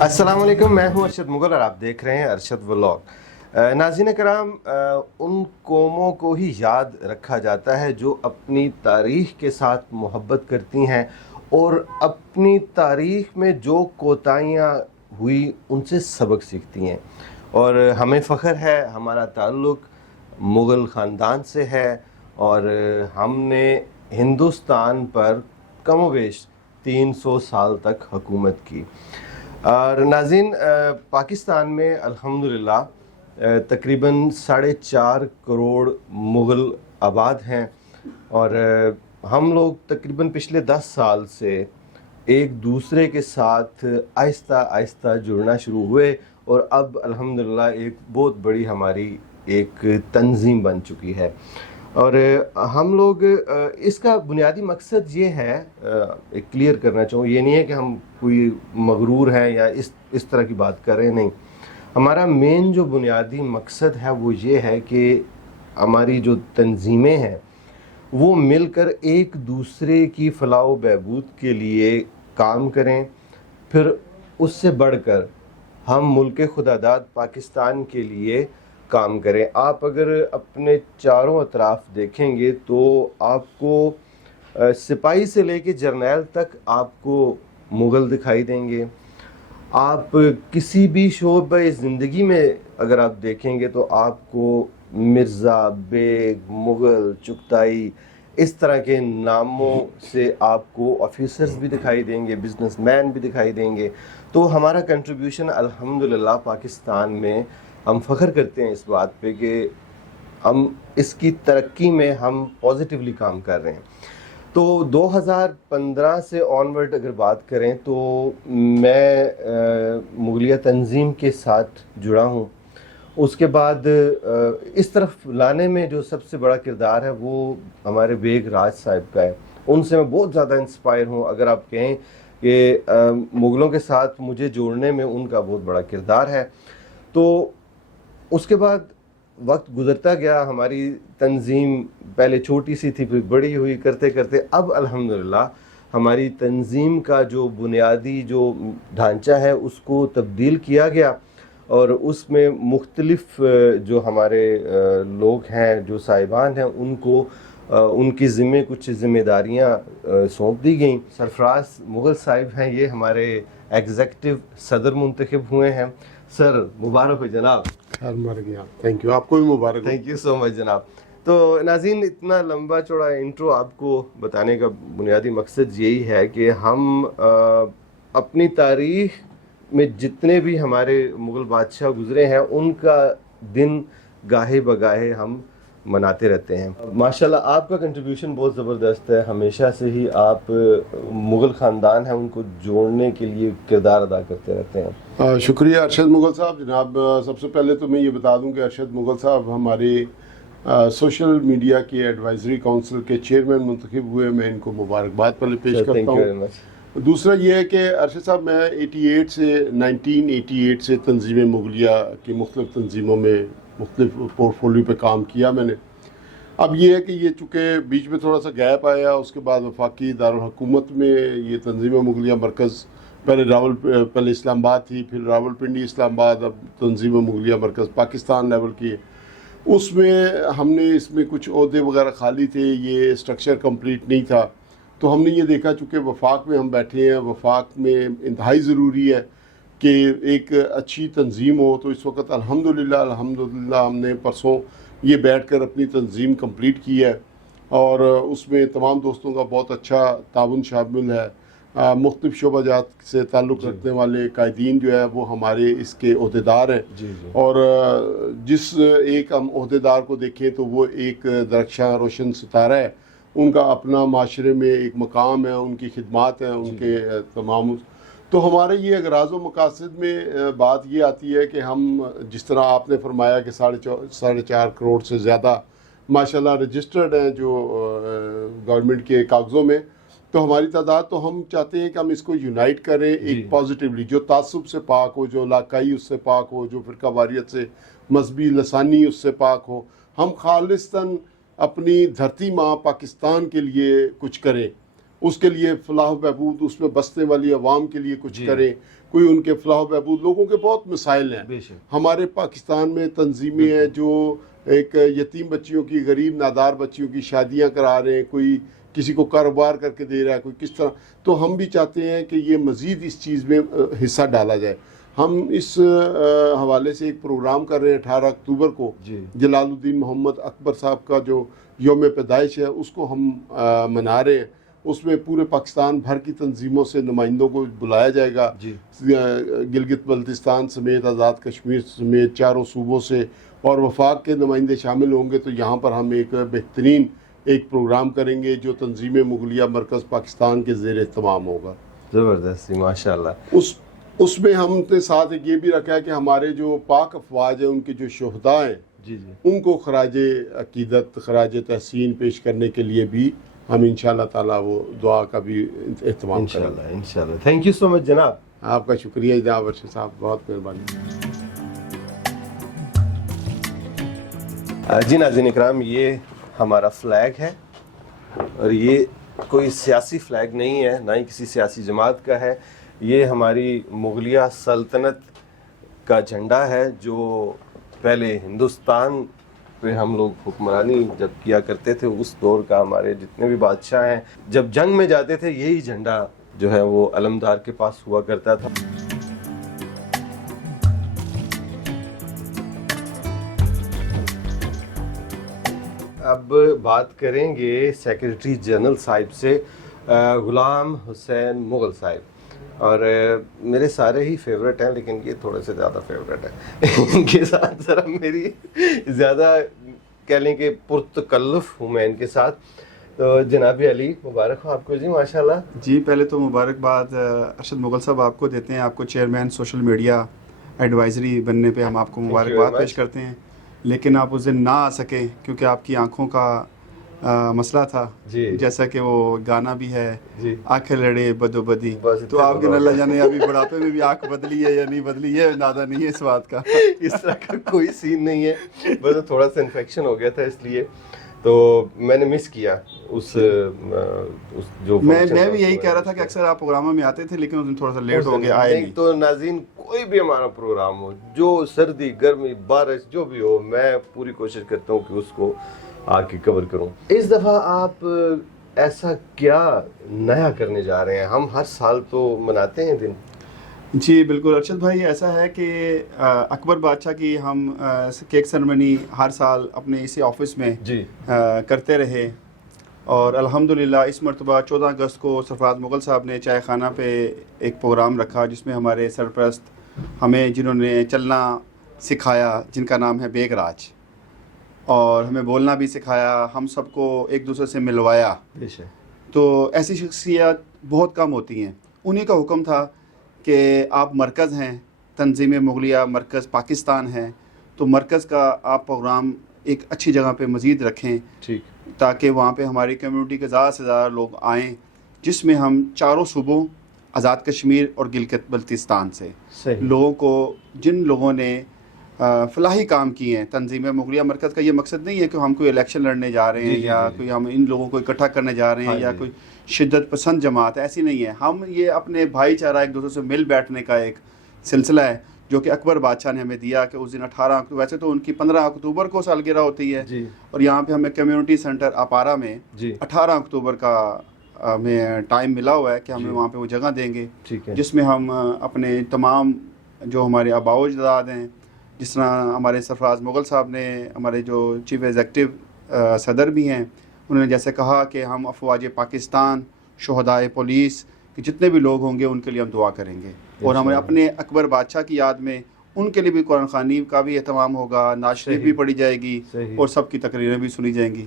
अस्सलाम वालेकुम, मैं हूं अरशद मुगल और आप देख रहे हैं अरशद व्लॉग। नाज़रीन कराम, उन कौमों को ही याद रखा जाता है जो अपनी तारीख़ के साथ मोहब्बत करती हैं और अपनी तारीख़ में जो कोताहियाँ हुई उनसे सबक सीखती हैं। और हमें फ़ख्र है, हमारा ताल्लुक़ मुग़ल ख़ानदान से है और हमने हिंदुस्तान पर कमोबेश 300 साल तक हुकूमत की। और नाज़रीन, पाकिस्तान में अल्हम्दुलिल्लाह तकरीबन 4.5 करोड़ मुग़ल आबाद हैं और हम लोग तकरीबन पिछले 10 साल से एक दूसरे के साथ आहिस्ता आहिस्ता जुड़ना शुरू हुए और अब अल्हम्दुलिल्लाह एक बहुत बड़ी हमारी एक तंजीम बन चुकी है। और हम लोग इसका बुनियादी मकसद ये है, एक क्लियर करना चाहूँ, ये नहीं है कि हम कोई मगरूर हैं या इस तरह की बात कर रहे हैं, नहीं। हमारा मेन जो बुनियादी मकसद है वो ये है कि हमारी जो तंजीमें हैं वो मिलकर एक दूसरे की फलाह व बहबूद के लिए काम करें। फिर उससे बढ़कर हम मुल्क खुदादाद पाकिस्तान के लिए काम करें। आप अगर अपने चारों अतराफ देखेंगे तो आपको सिपाही से लेके जर्नैल तक आपको मुग़ल दिखाई देंगे। आप किसी भी शोबे ज़िंदगी में अगर आप देखेंगे तो आपको मिर्ज़ा, बेग, मुग़ल, चुगताई इस तरह के नामों से आपको ऑफिसर्स भी दिखाई देंगे, बिजनेसमैन भी दिखाई देंगे। तो हमारा कंट्रीब्यूशन अल्हम्दुलिल्लाह पाकिस्तान में हम फ़ख्र करते हैं इस बात पे कि हम इसकी तरक्की में हम पॉजिटिवली काम कर रहे हैं। तो 2015 से ऑनवर्ड अगर बात करें तो मैं मुगलिया तंजीम के साथ जुड़ा हूँ। उसके बाद इस तरफ लाने में जो सबसे बड़ा किरदार है वो हमारे बेग राज साहब का है। उनसे मैं बहुत ज़्यादा इंस्पायर हूँ। अगर आप कहें कि मुग़लों के साथ मुझे जोड़ने में उनका बहुत बड़ा किरदार है। तो उसके बाद वक्त गुज़रता गया, हमारी तंजीम पहले छोटी सी थी, फिर बड़ी हुई, करते करते अब अल्हम्दुलिल्लाह हमारी तंजीम का जो बुनियादी जो ढांचा है उसको तब्दील किया गया और उसमें मुख्तलिफ जो हमारे लोग हैं, जो साहिबान हैं, उनको उनकी ज़िम्मे कुछ ज़िम्मेदारियाँ सौंप दी गई। सरफराज मुग़ल साहिब हैं, ये हमारे एग्ज़ेक्टिव सदर मुंतखब हुए हैं। सर मुबारक हो जनाब। मर गया। थैंक यू, आपको भी मुबारक। थैंक यू सो मच जनाब। तो नाज़रीन, इतना लंबा चौड़ा इंट्रो आपको बताने का बुनियादी मकसद यही है कि हम अपनी तारीख़ में जितने भी हमारे मुग़ल बादशाह गुज़रे हैं उनका दिन गाहे बगाहे हम मनाते रहते हैं। माशाल्लाह आपका कंट्रीब्यूशन बहुत ज़बरदस्त है। हमेशा से ही आप मुग़ल ख़ानदान है उनको जोड़ने के लिए किरदार अदा करते रहते हैं। शुक्रिया अरशद मुग़ल साहब। जनाब, सबसे पहले तो मैं ये बता दूं कि अरशद मुग़ल साहब हमारे सोशल मीडिया के एडवाइजरी काउंसिल के चेयरमैन मुंतखब हुए। मैं इनको मुबारकबाद पहले पेश करता हूँ। दूसरा ये है कि अरशद साहब, मैं 1988 से तंजीम मुग़लिया की मुख्तलिफ़ तंजीमों में मुख्तलिफ पोर्टफोलियो पे काम किया मैंने। अब ये है कि ये चूँकि बीच में थोड़ा सा गैप आया, उसके बाद वफाकी दारुल हुकूमत में ये तंजीम मुग़लिया मरकज़ पहले इस्लामाबाद थी, फिर रावलपिंडी इस्लामाबाद, अब तंजीम मुग़लिया मरकज़ पाकिस्तान लेवल की है। उसमें हमने इसमें कुछ ओहदे वगैरह खाली थे, ये स्ट्रक्चर कंप्लीट नहीं था। तो हमने ये देखा, चूँकि वफाक में हम बैठे हैं, वफाक में इंतहाई ज़रूरी है कि एक अच्छी तंजीम हो। तो इस वक्त अल्हम्दुलिल्लाह हमने परसों ये बैठकर अपनी तंजीम कंप्लीट की है और उसमें तमाम दोस्तों का बहुत अच्छा ताउन शामिल है। मुख्तलिफ शोबाजात से ताल्लुक़ रखने वाले कायदीन जो है वो हमारे इसके ओहदेदार हैं। और जिस एक हम ओहदेदार को देखें तो वो एक दरख्शां रोशन सितारा है। उनका अपना माशरे में एक मकाम है, उनकी खिदमात हैं, उनके तमाम। तो हमारे ये अगराज़ व मकासद में बात ये आती है कि हम, जिस तरह आपने फरमाया कि 4.5 करोड़ से ज़्यादा माशाल्लाह रजिस्टर्ड हैं जो गवर्नमेंट के कागज़ों में, तो हमारी तादाद, तो हम चाहते हैं कि हम इसको यूनाइट करें एक पॉजिटिवली, जो तासुब से पाक हो, जो इलाकाई उससे पाक हो, जो फ़िरका वारियत से मजहबी लसानी उससे पाक हो। हम खालिस्तन अपनी धरती माँ पाकिस्तान के लिए कुछ करें اس کے لیے فلاح و بہبود، اس میں بسنے والی عوام کے لیے کچھ کریں، کوئی ان کے فلاح و بہبود. لوگوں کے بہت مسائل ہیں. ہمارے پاکستان میں تنظیمیں ہیں جو ایک یتیم بچیوں کی، غریب نادار بچیوں کی شادیاں کرا رہے ہیں، کوئی کسی کو کاروبار کر کے دے رہا ہے، کوئی کس طرح. تو ہم بھی چاہتے ہیں کہ یہ مزید اس چیز میں حصہ ڈالا جائے. ہم اس حوالے سے ایک پروگرام کر رہے ہیں 18 اکتوبر کو. جلال الدین محمد اکبر صاحب کا جو یوم پیدائش ہے اس کو ہم منا رہے ہیں. اس میں پورے پاکستان بھر کی تنظیموں سے نمائندوں کو بلایا جائے گا. گلگت بلتستان سمیت، آزاد کشمیر سمیت 4 صوبوں سے، اور وفاق کے نمائندے شامل ہوں گے. تو یہاں پر ہم ایک بہترین ایک پروگرام کریں گے جو تنظیم مغلیہ مرکز پاکستان کے زیر اہتمام ہوگا. زبردست، ماشاء اللہ. اس میں ہم نے ساتھ یہ بھی رکھا ہے کہ ہمارے جو پاک افواج ہیں، ان کے جو شہداء ہیں، ان کو خراج عقیدت، خراج تحسین پیش کرنے کے لیے بھی ہم انشاءاللہ تعالیٰ وہ دعا کا بھی اہتمام کریں گے. انشاءاللہ. تھینک یو سو مچ جناب. آپ کا شکریہ جناب ارشد صاحب، بہت مہربانی. جی ناظرین اکرام، یہ ہمارا فلیگ ہے، اور یہ کوئی سیاسی فلیگ نہیں ہے، نہ ہی کسی سیاسی جماعت کا ہے. یہ ہماری مغلیہ سلطنت کا جھنڈا ہے، جو پہلے ہندوستان پہ ہم لوگ حکمرانی جب کیا کرتے تھے اس دور کا. ہمارے جتنے بھی بادشاہ ہیں جب جنگ میں جاتے تھے یہی جھنڈا جو ہے وہ علمدار کے پاس ہوا کرتا تھا. اب بات کریں گے سیکرٹری جنرل صاحب سے، غلام حسین مغل صاحب. اور میرے سارے ہی فیوریٹ ہیں، لیکن یہ تھوڑے سے زیادہ فیوریٹ ہیں. ان کے ساتھ ذرا میری زیادہ کہہ لیں کہ پرتکلف ہوں میں ان کے ساتھ. تو جناب علی، مبارک ہو آپ کو. جی ماشاءاللہ. جی پہلے تو مبارکباد ارشد مغل صاحب آپ کو دیتے ہیں. آپ کو چیئرمین سوشل میڈیا ایڈوائزری بننے پہ ہم آپ کو مبارکباد پیش کرتے ہیں. لیکن آپ اس دن نہ آ سکے کیونکہ آپ کی آنکھوں کا مسئلہ تھا. جیسا کہ وہ گانا بھی ہے، آنکھیں لڑے بدو بدی. تو آپ کے اللہ جانے ابھی بڑھاپے میں بھی آنکھ بدلی ہے یا نہیں بدلی ہے، اندازہ نہیں ہے اس بات کا. اس طرح کا کوئی سین نہیں ہے، بس تھوڑا سا انفیکشن ہو گیا تھا اس لیے تو میں نے مس کیا اس جو میں بھی یہی کہہ رہا تھا کہ اکثر آپ پروگراموں میں آتے تھے لیکن اس دن تھوڑا سا لیٹ ہو گیا، آئے نہیں. تو ناظرین، کوئی بھی ہمارا پروگرام ہو، جو سردی گرمی بارش جو بھی ہو، میں پوری کوشش کرتا ہوں کہ اس کو آ کے کور کروں. اس دفعہ آپ ایسا کیا نیا کرنے جا رہے ہیں؟ ہم ہر سال تو مناتے ہیں دن. جی بالکل ارشد بھائی، ایسا ہے کہ اکبر بادشاہ کی ہم کیک سرمنی ہر سال اپنے اسی آفس میں کرتے رہے، اور الحمدللہ اس مرتبہ 14 اگست کو سرفراز مغل صاحب نے چائے خانہ پہ ایک پروگرام رکھا جس میں ہمارے سرپرست ہمیں جنہوں نے چلنا سکھایا، جن کا نام ہے بیگ راج، اور ہمیں بولنا بھی سکھایا، ہم سب کو ایک دوسرے سے ملوایا. تو ایسی شخصیات بہت کم ہوتی ہیں. انہی کا حکم تھا کہ آپ مرکز ہیں، تنظیم مغلیہ مرکز پاکستان ہے، تو مرکز کا آپ پروگرام ایک اچھی جگہ پہ مزید رکھیں تاکہ وہاں پہ ہماری کمیونٹی کے زیادہ سے زیادہ لوگ آئیں، جس میں ہم 4 صوبوں آزاد کشمیر اور گلگت بلتستان سے لوگوں کو، جن لوگوں نے فلاحی کام کیے ہیں. تنظیم مغلیہ مرکز کا یہ مقصد نہیں ہے کہ ہم کوئی الیکشن لڑنے جا رہے ہیں یا کوئی ہم ان لوگوں کو اکٹھا کرنے جا رہے ہیں یا کوئی شدت پسند جماعت، ایسی نہیں ہے. ہم یہ اپنے بھائی چارہ ایک دوسرے سے مل بیٹھنے کا ایک سلسلہ ہے جو کہ اکبر بادشاہ نے ہمیں دیا کہ اس دن 18 اکتوبر، ویسے تو ان کی 15 اکتوبر کو سالگرہ ہوتی ہے، اور یہاں پہ ہمیں کمیونٹی سینٹر اپارا میں 18 اکتوبر کا ہمیں ٹائم ملا ہوا ہے کہ ہمیں وہاں پہ وہ جگہ دیں گے جس میں ہم اپنے تمام جو ہمارے آباء و اجداد ہیں، جس طرح ہمارے سرفراز مغل صاحب نے، ہمارے جو چیف ایگزیکٹو صدر بھی ہیں، انہوں نے جیسے کہا کہ ہم افواج پاکستان، شہدائے پولیس کہ جتنے بھی لوگ ہوں گے ان کے لیے ہم دعا کریں گے، اور ہمیں اپنے اکبر بادشاہ کی یاد میں ان کے لیے بھی قرآن خوانی کا بھی اہتمام ہوگا، نعت شریف بھی پڑھی جائے گی اور سب کی تقریریں بھی سنی جائیں گی.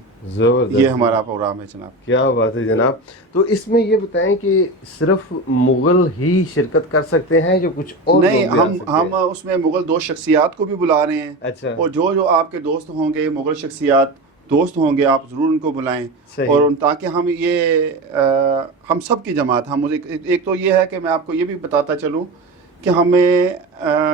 یہ ہمارا پروگرام ہے جناب. کیا بات ہے جناب. تو اس میں یہ بتائیں کہ صرف مغل ہی شرکت کر سکتے ہیں جو کچھ اور نہیں؟ ہم اس میں مغل دوست شخصیات کو بھی بلا رہے ہیں. اچھا. اور جو آپ کے دوست ہوں گے، مغل شخصیات دوست ہوں گے، آپ ضرور ان کو بلائیں. اور تاکہ ہم ہم سب کی جماعت، ہم ایک تو یہ ہے کہ میں آپ کو یہ بھی بتاتا چلوں کہ ہمیں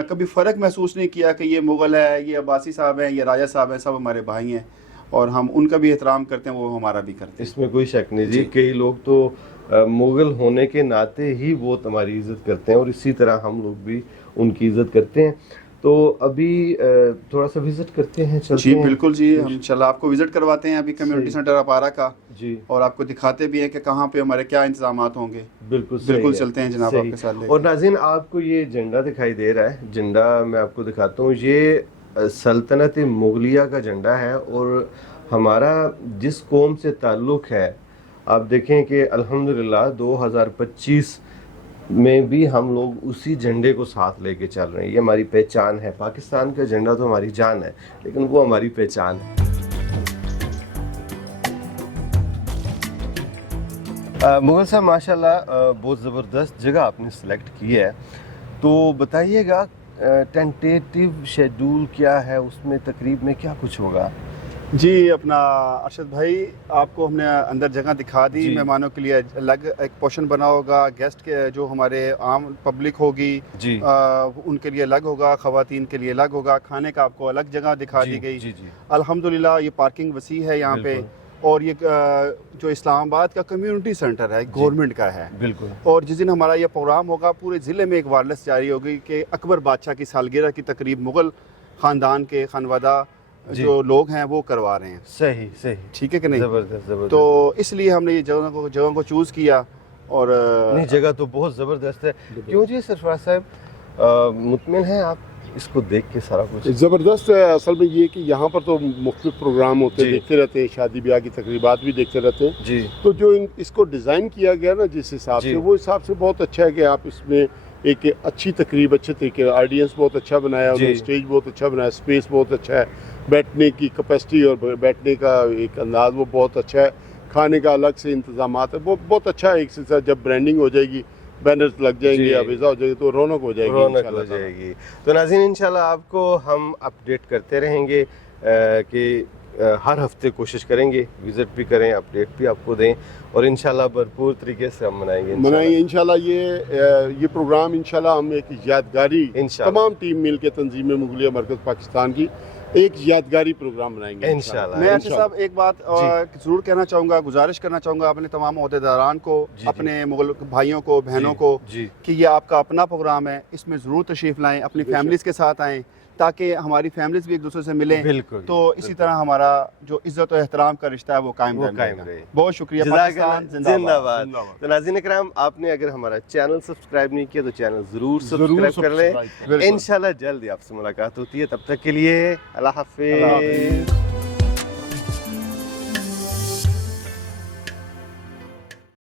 کبھی فرق محسوس نہیں کیا کہ یہ مغل ہے، یہ عباسی صاحب ہیں، یہ راجہ صاحب ہیں، سب ہمارے بھائی ہیں اور ہم ان کا بھی احترام کرتے ہیں، وہ ہمارا بھی کرتے ہیں. اس میں کوئی شک نہیں. جی کئی لوگ تو मुग़ल होने के नाते ही वो हमारी इज़्ज़त करते हैं और इसी तरह हम लोग भी उनकी इज़्ज़त करते हैं। तो अभी थोड़ा सा विज़िट करते हैं, चलते जी हैं। बिल्कुल जी, हम इंशाल्लाह आपको विज़िट करवाते हैं अभी कम्युनिटी सेंटर अपारा का, जी और आपको दिखाते भी हैं कि कहाँ पे हमारे क्या इंतजामात होंगे। बिल्कुल सही बिल्कुल है, चलते हैं जनाब सही। आपके साथ लेके। और नाज़रीन, आपको ये झंडा दिखाई दे रहा है, झंडा मैं आपको दिखाता हूँ, ये सल्तनत मुग़लिया का झंडा है और हमारा जिस कौम से ताल्लुक़ है, आप देखें कि अल्हम्दुलिल्लाह 2025 में भी हम लोग उसी झंडे को साथ लेके चल रहे हैं। ये हमारी पहचान है। पाकिस्तान का झंडा तो हमारी जान है, लेकिन वो हमारी पहचान है। मुग़ल साहब माशाल्लाह बहुत ज़बरदस्त जगह आपने सेलेक्ट की है, तो बताइएगा टेंटेटिव शेड्यूल क्या है, उसमें तकरीब में क्या कुछ होगा? जी अपना अरशद भाई, आपको हमने अंदर जगह दिखा दी, जी। मेहमानों के लिए अलग एक पोर्शन बना होगा, गेस्ट के जो हमारे आम पब्लिक होगी जी उनके लिए अलग होगा, ख़वातीन के लिए अलग होगा, खाने का आपको अलग जगह दिखा दी गई। जी जी अल्हम्दुलिल्लाह ये पार्किंग वसी है यहाँ पे, बिल्कुल। और ये जो इस्लामाबाद का कम्युनिटी सेंटर है गवर्नमेंट का है। बिल्कुल। और जिस दिन हमारा ये प्रोग्राम होगा पूरे ज़िले में एक वायरलेस जारी होगी कि अकबर बादशाह की सालगिरह की तकरीब मुग़ल ख़ानदान के खानवादा जी। जो लोग हैं वो करवा रहे हैं। सही सही, ठीक है कि नहीं? ज़बरदस्त ज़बरदस्त। तो इसलिए हमने ये जगह को चूज़ किया। और नहीं, जगह तो बहुत ज़बरदस्त है। क्यों जी सरफराज साहब, मुतमिन हैं आप इसको देख के सारा कुछ? ज़बरदस्त है। असल में ये कि यहाँ पर तो मुख्तलिफ प्रोग्राम होते हैं, जी। देखते रहते हैं, शादी ब्याह की तकरीबात भी देखते रहते हैं। जी तो जो इसको डिज़ाइन किया गया ना जिस हिसाब जी। से, वो हिसाब से बहुत अच्छा है कि आप इसमें एक अच्छी तकरीब, अच्छे तरीके, ऑडियंस बहुत अच्छा बनाया उन्होंने, जी। स्टेज बहुत अच्छा बनाया, स्पेस बहुत अच्छा है, बैठने की कैपेसिटी और बैठने का एक अंदाज वो बहुत अच्छा है, खाने का अलग से इंतजामात है, वो बहुत अच्छा है। एक सिलसिला जब ब्रांडिंग हो जाएगी, बैनर्स लग जाएंगे, जी। अवीज़ा हो जाएगी, तो रौनक हो जाएगी, रौनक इंशाल्लाह हो ताला। जाएगी। तो नाज़रीन, इंशाल्लाह आपको हम अपडेट करते रहेंगे कि हर हफ्ते कोशिश करेंगे विज़िट भी करें, अपडेट भी आपको दें, और इंशाल्लाह भरपूर तरीके से हम मनाएंगे इंशाल्लाह। ये प्रोग्राम इंशाल्लाह हम एक यादगारी, इंशाल्लाह। तमाम टीम मिल के तंजीम मुग़लिया मरकज़ पाकिस्तान की एक यादगारी प्रोग्राम बनाएंगे इंशाल्लाह। मैं अच्छा साहब एक बात ज़रूर कहना चाहूँगा, गुजारिश करना चाहूँगा अपने तमाम ओहदेदारान को, जी। अपने मुग़ल भाइयों को, बहनों को, जी कि ये आपका अपना प्रोग्राम है, इसमें ज़रूर तशरीफ़ लाएँ, अपनी फैमिलीज़ के साथ आएँ, ताकि हमारी फैमिलीज़ भी एक दूसरे से मिलें। बिल्कुल। तो इसी तरह हमारा जो इज़्ज़त और एहतराम का रिश्ता है वो कायम रहे। बहुत शुक्रिया। पाकिस्तान जिंदाबाद। तो नाज़रीन इकराम, आपने अगर हमारा चैनल सब्सक्राइब नहीं किया तो चैनल ज़रूर सब्सक्राइब कर लें। इंशाल्लाह जल्द ही आपसे मुलाकात होती है, तब तक के लिए अल्लाह हाफ़िज़।